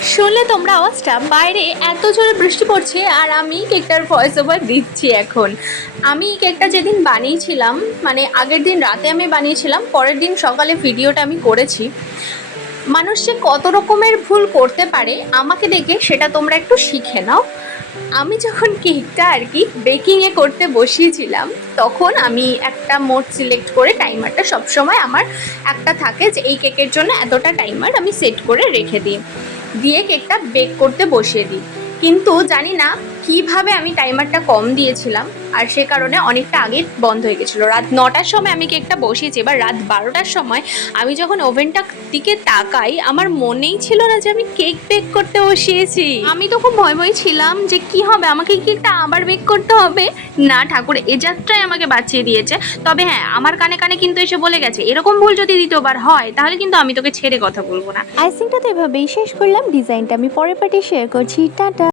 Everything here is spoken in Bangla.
শুনলে তোমরা আওয়াজটা? বাইরে এত জোরে বৃষ্টি পড়ছে আর আমি কেকটার ভয়েস ওভার দিচ্ছি এখন। আমি কেকটা যেদিন বানিয়েছিলাম, মানে আগের দিন রাতে আমি বানিয়েছিলাম, পরের দিন সকালে ভিডিওটা আমি করেছি। মানুষ যে কত রকমের ভুল করতে পারে আমাকে দেখে সেটা তোমরা একটু শিখে নাও। আমি যখন কেকটা আর কি বেকিংয়ে করতে বসিয়েছিলাম, তখন আমি একটা মোড সিলেক্ট করে টাইমারটা সবসময় আমার একটা থাকে যে এই কেকের জন্য এতটা টাইমার আমি সেট করে রেখে দিই, দিয়ে কেকটা বেক করতে বসিয়ে দিই। কিন্তু জানি না কিভাবে আমি টাইমারটা কম দিয়েছিলাম, আর সে কারণে অনেকটা আগে বন্ধ হয়ে গেছিলো। রাত 9টার সময় আমি কেকটা বসিয়েছি, এবার রাত 12টার সময় আমি যখন ওভেনটার দিকে তাকাই আমার মনেই ছিল না যে আমি কেক বেক করতে বসিয়েছি। আমি তো খুব ভয় ছিলাম যে কি হবে, আমাকে কেকটা আবার বেক করতে হবে না। ঠাকুর এ যাত্রায় আমাকে বাঁচিয়ে দিয়েছে। তবে হ্যাঁ, আমার কানে কানে কিন্তু এসে বলে গেছে এরকম ভুল যদি দ্বিতীয়বার হয় তাহলে কিন্তু আমি তোকে ছেড়ে কথা বলবো না। আইসিংটা তো এভাবেই শেষ করলাম, ডিজাইনটা আমি পরের পার্টি শেয়ার করছি। টাটা।